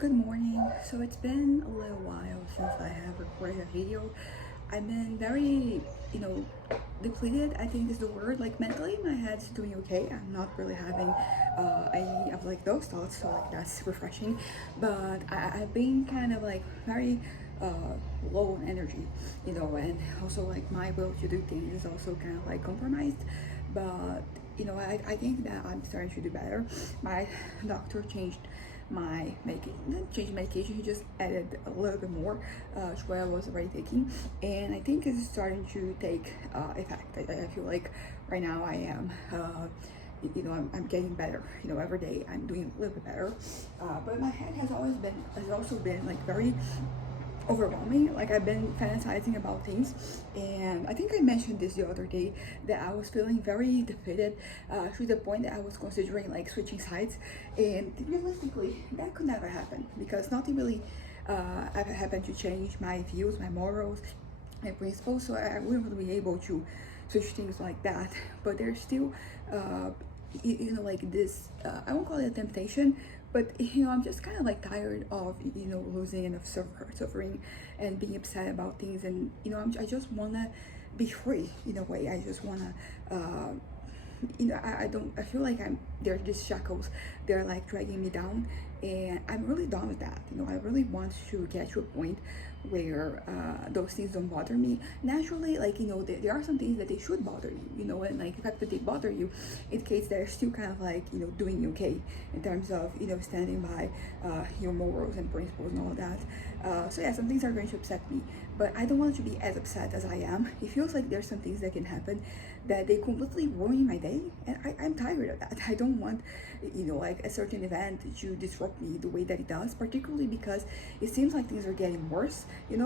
Good morning. So it's been a little while since I have recorded a video. I've been very, you know, depleted, I think is the word. Like mentally, my head's doing okay. I'm not really having any of like those thoughts, so like that's refreshing. But I've been kind of like very low on energy, and also like my will to do things is also kind of like compromised. But I think that I'm starting to do better. My doctor changed medication. He just added a little bit more to what I was already taking, and I think it's starting to take effect. I feel like right now I am I'm getting better. Every day I'm doing a little bit better, but my head has also been like very overwhelming. Like I've been fantasizing about things, and I think I mentioned this the other day that I was feeling very defeated to the point that I was considering like switching sides. And realistically, that could never happen because nothing really ever happened to change my views, my morals, my principles. So I wouldn't really be able to switch things like that. But there's still like this I won't call it a temptation, but I'm just kind of like tired of losing and of suffering and being upset about things. And I just want to be free in a way. I just want to I don't, I feel like they're just shackles. They're like dragging me down, and I'm really done with that. I really want to get to a point where those things don't bother me naturally. Like there are some things that they should bother you, and like the fact that they bother you indicates they're still kind of like doing okay in terms of standing by your morals and principles and all of that. So yeah, some things are going to upset me, but I don't want to be as upset as I am. It feels like there's some things that can happen that they completely ruin my day, and I'm tired of that. I don't want like a certain event to disrupt me the way that it does, particularly because it seems like things are getting worse.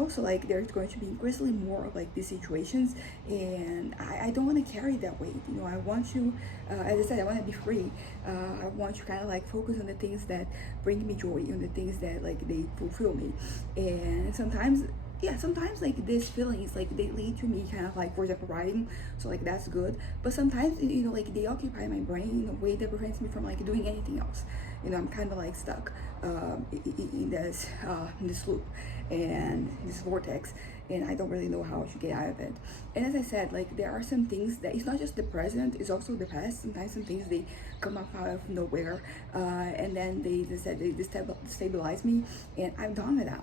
So like there's going to be increasingly more of like these situations, and I don't want to carry that weight. I want to as I said, I want to be free. I want to kind of like focus on the things that bring me joy, on the things that like they fulfill me. And sometimes like these feelings like they lead to me kind of like, for example, writing. So like that's good, but sometimes like they occupy my brain in a way that prevents me from like doing anything else. I'm kind of like stuck in this loop and this vortex, and I don't really know how to get out of it. And as I said, like there are some things that it's not just the present, it's also the past. Sometimes some things they come up out of nowhere, and then they destabilize me, and I'm done with that.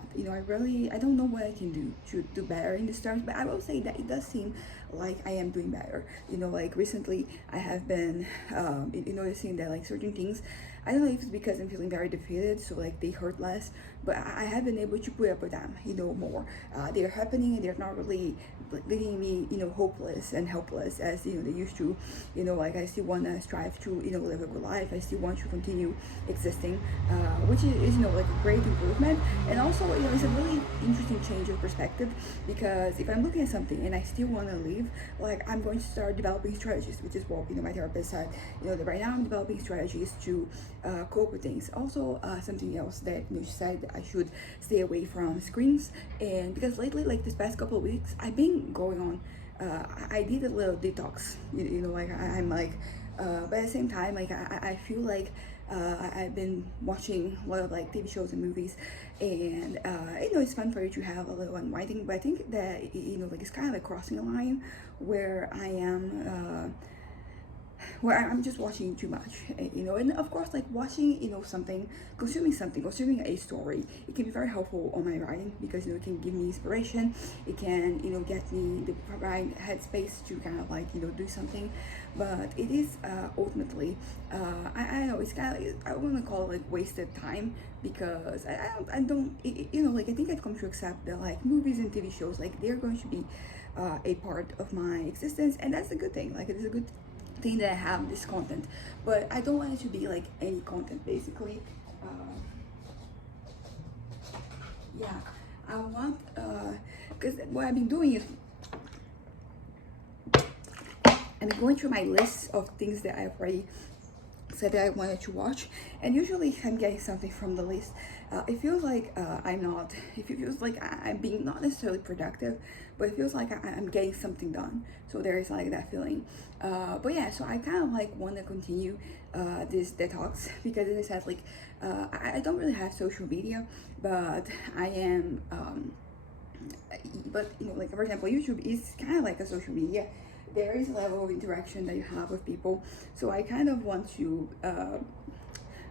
I don't know what I can do to do better in this terms, but I will say that it does seem like I am doing better. Like recently I have been noticing that like certain things, I don't know if it's because I'm feeling very defeated, so like they hurt less, but I have been able to put up with them, more. They're happening and they're not really leaving me, hopeless and helpless as they used to. Like I still want to strive to, live a good life. I still want to continue existing, which is like a great improvement. And also, it's a really interesting change of perspective, because if I'm looking at something and I still want to live, like I'm going to start developing strategies, which is what my therapist said. That right now I'm developing strategies to cope with things. Also, something else that she said, I should stay away from screens. And because lately, like this past couple of weeks, I've been going on. I did a little detox. Like I'm like, but at the same time, like I feel like I've been watching a lot of like TV shows and movies, and it's fun for you to have a little unwinding. But I think that like it's kind of like crossing a line where I am. Where I'm just watching too much, and of course, like watching, consuming a story, it can be very helpful on my writing, because it can give me inspiration, it can get me the right headspace to kind of like do something. But it is ultimately, I know it's kind of like, I want to call it like wasted time, because I don't like I think I've come to accept that like movies and TV shows, like they're going to be a part of my existence, and that's a good thing. Like it is a good thing that I have this content, but I don't want it to be like any content, basically. Yeah, I want, because what I've been doing is I'm going through my list of things that I've already said that I wanted to watch, and usually I'm getting something from the list. It feels like I'm not. It feels like I'm being not necessarily productive, but it feels like I'm getting something done. So there is like that feeling. But yeah, so I kind of like want to continue this detox because as I said, like I don't really have social media, but I am. But like for example, YouTube is kind of like a social media. There is a level of interaction that you have with people, so I kind of want to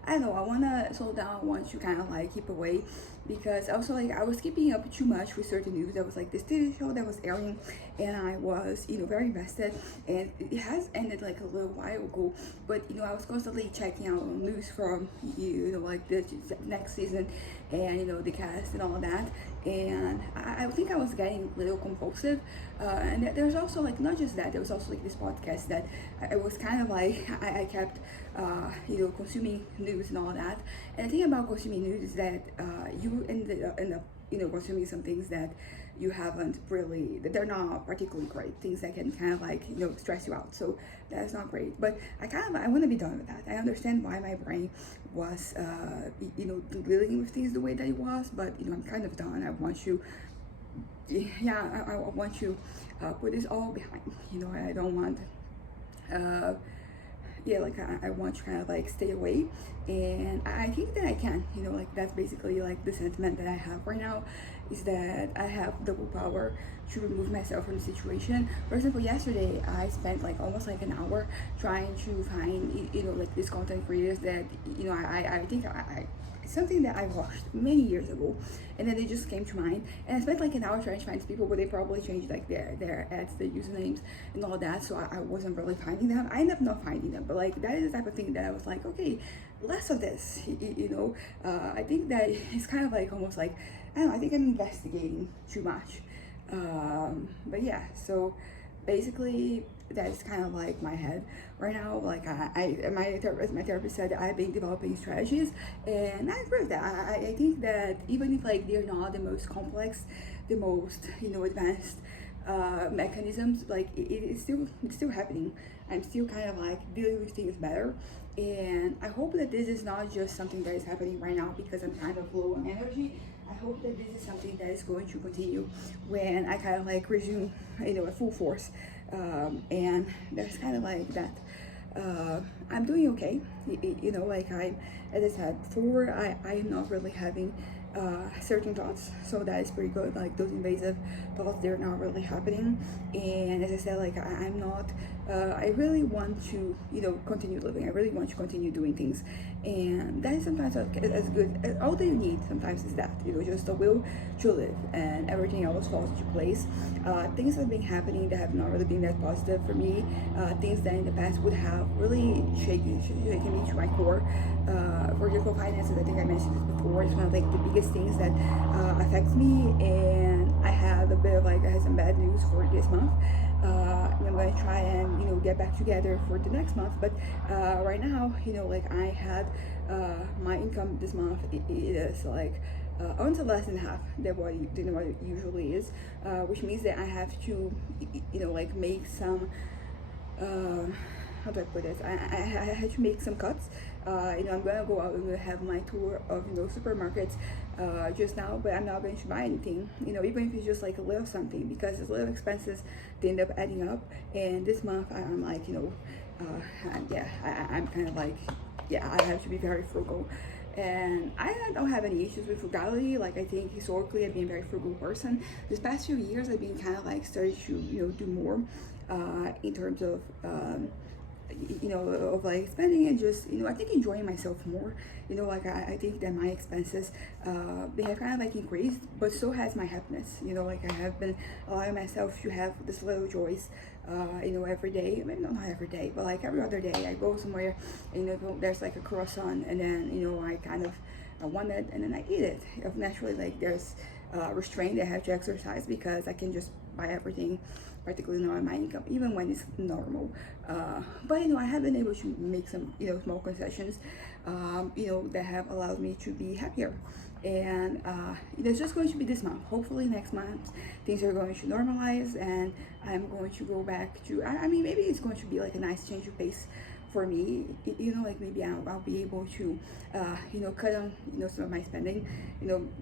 I don't know, I want to slow down. I want to kind of like keep away because also like I was keeping up too much with certain news. There was like this TV show that was airing, and I was very invested, and it has ended like a little while ago, but I was constantly checking out news from like the next season, and the cast and all of that, and I think I was getting a little compulsive, and there's also like not just that, there was also like this podcast that I was kind of like I kept consuming news and all that. And the thing about consuming news is that you end up consuming some things that you haven't really, that they're not particularly great, things that can kind of like stress you out. So that's not great, but I want to be done with that. I understand why my brain was dealing with things the way that it was, but I'm kind of done. I want you, yeah, I want you put this all behind. I don't want yeah, like I want to kind of like stay away, and I think that I can, like that's basically like the sentiment that I have right now, is that I have the willpower to remove myself from the situation. For example, yesterday I spent like almost like an hour trying to find like these content creators that I think I something that I watched many years ago, and then they just came to mind, and I spent like an hour trying to find these people, but they probably changed like their ads, their usernames and all that, so I wasn't really finding them. I ended up not finding them, but like that is the type of thing that I was like, okay, less of this. I think that it's kind of like almost like, I don't know, I think I'm investigating too much, but yeah, so basically that's kind of like my head right now. Like my therapist said I've been developing strategies, and I agree with that. I think that even if like they're not the most complex, the most advanced mechanisms, like it's still happening. I'm still kind of like dealing with things better, and I hope that this is not just something that is happening right now because I'm kind of low on energy. I hope that this is something that is going to continue when I kind of like resume at full force, and that's kind of like that. I'm doing okay, like as I said before, I'm not really having certain thoughts, so that is pretty good. Like those invasive thoughts, they're not really happening, and as I said, like I'm not I really want to continue living. I really want to continue doing things, and that is sometimes as good. All that you need sometimes is that just the will to live, and everything else falls into place. Things have been happening that have not really been that positive for me, things that in the past would have really shaken me to my core. For example, finances, I think I mentioned this before, it's one of like the biggest things that affects me, and I have a bit of like, I had some bad news for this month. And I'm going to try and get back together for the next month, but right now like I had my income this month, it is like until less than half than what it usually is, which means that I have to like make some how do I put this? I had to make some cuts. I'm gonna go out and gonna have my tour of supermarkets just now, but I'm not going to buy anything. Even if it's just like a little something, because it's little expenses, they end up adding up. And this month I'm like, yeah, I'm kind of like, yeah, I have to be very frugal. And I don't have any issues with frugality. Like I think historically I've been a very frugal person. This past few years I've been kind of like starting to do more in terms of of like spending and just I think enjoying myself more. Like I think that my expenses they have kind of like increased, but so has my happiness. Like I have been allowing myself to have this little joys every day. Maybe not every day, but like every other day I go somewhere and there's like a croissant, and then I kind of want it, and then I eat it. Naturally, like there's restraint I have to exercise because I can just buy everything, particularly not my income, even when it's normal. But I have been able to make some small concessions that have allowed me to be happier. And it's just going to be this month. Hopefully next month things are going to normalize, and I'm going to go back to I mean, maybe it's going to be like a nice change of pace for me, like maybe I'll be able to, cut on, some of my spending,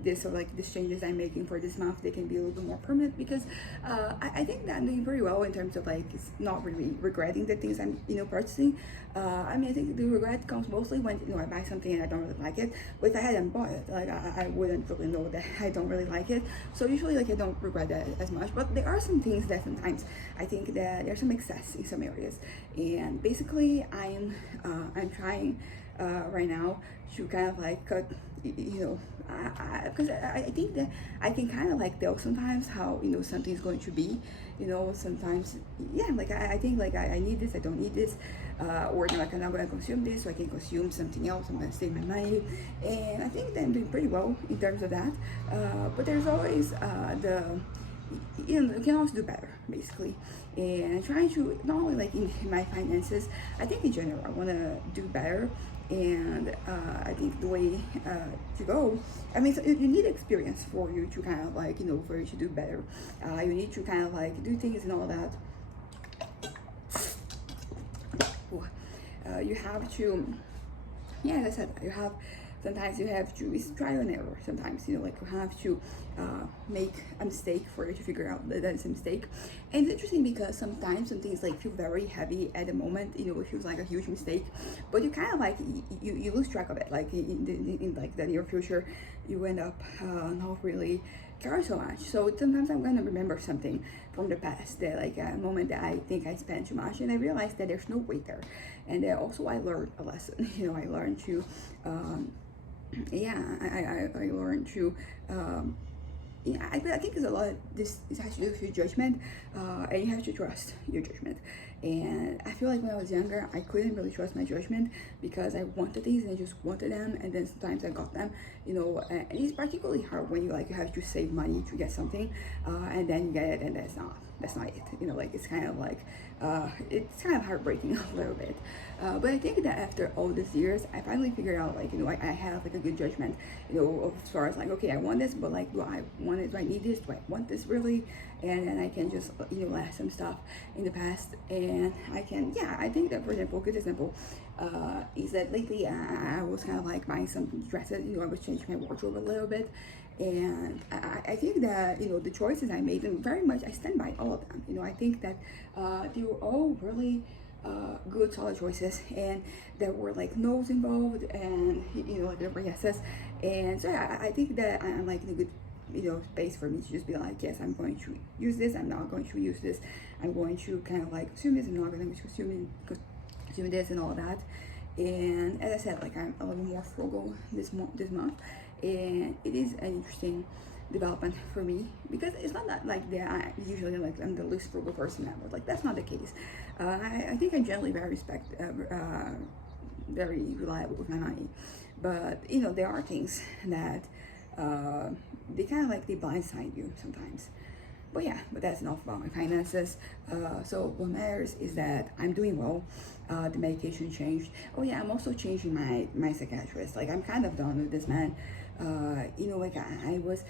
this, or like these changes I'm making for this month, they can be a little bit more permanent, because I think that I'm doing pretty well in terms of like not really regretting the things I'm, purchasing. I mean, I think the regret comes mostly when, I buy something and I don't really like it. But if I hadn't bought it, like I wouldn't really know that I don't really like it. So usually, like, I don't regret that as much. But there are some things that sometimes I think that there's some excess in some areas. And basically, I'm trying right now to kind of like cut, because I think that I can kind of like tell sometimes how, something's going to be, sometimes, yeah, like I think like I need this, I don't need this, or like I'm not going to consume this, so I can consume something else, I'm going to save my money. And I think that I'm doing pretty well in terms of that. But there's always you can always do better, basically. And I'm trying to, not only like in my finances, I think in general I want to do better. And I think the way to go, I mean, so you need experience for you to kind of like, for you to do better. You need to kind of like do things and all that. You have to, yeah, as I said, sometimes you have to, it's trial and error sometimes, like you have to make a mistake for you to figure out that it's a mistake. And it's interesting because sometimes some things like feel very heavy at the moment, it feels like a huge mistake, but you kind of like, you lose track of it, like in like the near future, you end up not really care so much. So sometimes I'm gonna remember something from the past, that like a moment that I think I spent too much, and I realized that there's no weight there. And also I learned a lesson. I learned to I learned to I think there's a lot of this has to do with your judgment, and you have to trust your judgment. And I feel like when I was younger, I couldn't really trust my judgment because I wanted things and I just wanted them, and then sometimes I got them, and it's particularly hard when you have to save money to get something, and then you get it and that's not it. Like it's kind of like it's kind of heartbreaking a little bit. But I think that after all these years, I finally figured out, like, I have like a good judgment, as far as like, okay, I want this, but like, do I want it? Do I need this? Do I want this really? And then I can just, let some stuff in the past, and I can, I think that, for example, a good example is that lately I was kind of like buying some dresses, I was changing my wardrobe a little bit. And I think that, the choices I made, and very much I stand by all of them. I think that they were all really good, solid choices, and there were like no's involved, and like there were yeses. And so I think that I'm like in a good space for me to just be like, yes, I'm going to use this, I'm not going to use this, I'm going to kind of like consume this, I'm not going to consume this and all that. And as I said, like, I'm a little more frugal this month, and it is an interesting development for me, because it's not that like that I usually like I'm the least frugal person ever. Like, that's not the case. I think I'm generally very very reliable with my money, but there are things that they kind of like they blindside you sometimes. But that's enough about my finances. So what matters is that I'm doing well. The medication changed. I'm also changing my psychiatrist. Like, I'm kind of done with this man. Like I was,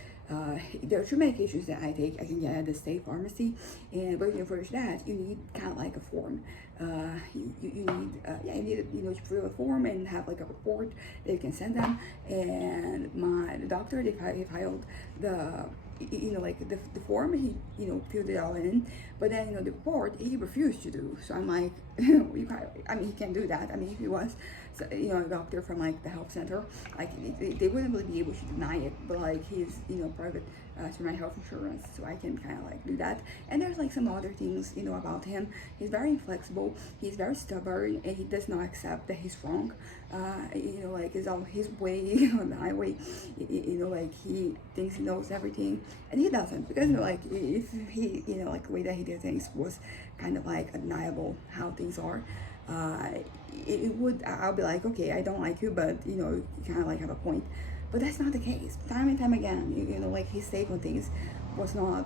there are two medications that I take. I can get at the state pharmacy, but for that you need kind of like a form. You need to fill a form and have like a report that you can send them. And the doctor, they filed the like the form, he filled it all in, but then the report he refused to do. So I'm like, he can't do that. I mean, if he was a doctor from like the health center, like they wouldn't really be able to deny it, but like he's private through my health insurance, so I can kind of like do that. And there's like some other things about him. He's very inflexible, he's very stubborn, and he does not accept that he's wrong. Like it's all his way on the highway. Like he thinks he knows everything, and he doesn't, because like if he like the way that he did things was kind of like undeniable how things are. I'll be like, okay, I don't like you, but you kind of like have a point. But that's not the case. Time and time again, like his take on things was not,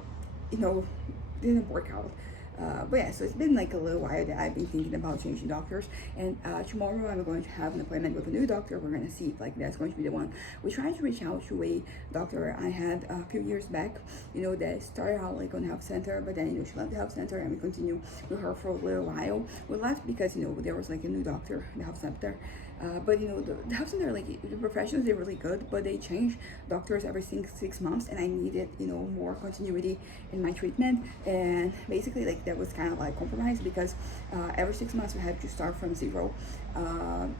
didn't work out. But yeah, so it's been like a little while that I've been thinking about changing doctors, and tomorrow I'm going to have an appointment with a new doctor. We're gonna see if like that's going to be the one. We tried to reach out to a doctor I had a few years back, that started out like on health center, but then she left the health center, and we continued with her for a little while. We left because there was like a new doctor in the health center. But the health center, like the professionals, they're really good, but they change doctors every 6 months, and I needed more continuity in my treatment. And basically, like that was kind of like compromised because every 6 months we had to start from zero.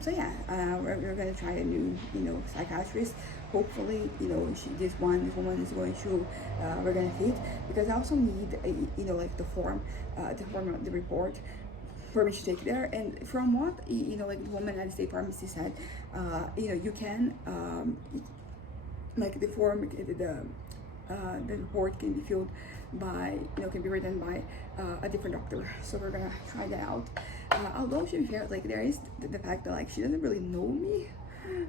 So yeah, we're gonna try a new psychiatrist. Hopefully, this woman is going to we're gonna fit, because I also need like the form of the report for me to take there. And from what like the woman at the state pharmacy said, you can like the form, the report can be filled by can be written by a different doctor. So we're gonna try that out. Although she fair, like there is the fact that like she doesn't really know me,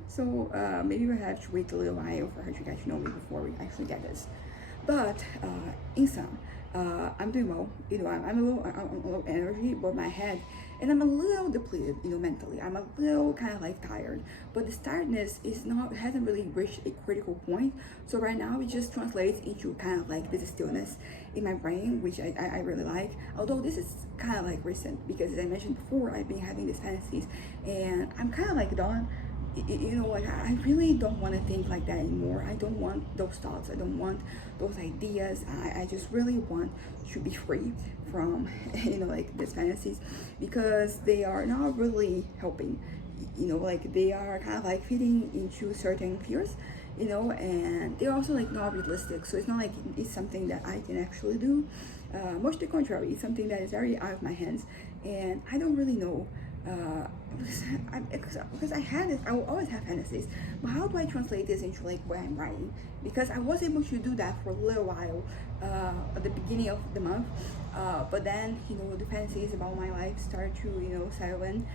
so maybe we have to wait a little while for her to get to know me before we actually get this. But in sum, I'm doing well. I'm a little energy, but my head, and I'm a little depleted. Mentally, I'm a little kind of like tired. But this tiredness hasn't really reached a critical point. So right now, it just translates into kind of like this stillness in my brain, which I really like. Although this is kind of like recent, because as I mentioned before, I've been having these fantasies, and I'm kind of like done. Like I really don't want to think like that anymore. I don't want those thoughts. I don't want those ideas. I just really want to be free from like these fantasies, because they are not really helping. Like they are kind of like fitting into certain fears, and they're also like not realistic. So it's not like it's something that I can actually do. Much to the contrary, it's something that is very out of my hands, and I don't really know. Because I will always have fantasies, but how do I translate this into like where I'm writing? Because I was able to do that for a little while at the beginning of the month, but then the fantasies about my life started to settle in,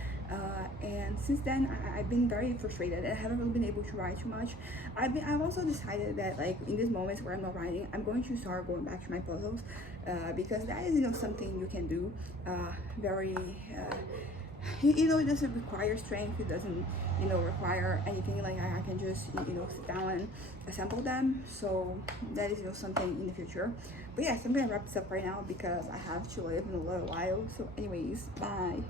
and since then I've been very frustrated, and I haven't really been able to write too much. I've also decided that like in these moments where I'm not writing, I'm going to start going back to my puzzles, because that is something you can do very it doesn't require strength. It doesn't require anything. Like I can just sit down and assemble them. So that is something in the future. But yes, I'm gonna wrap this up right now because I have to live in a little while. So anyways, bye.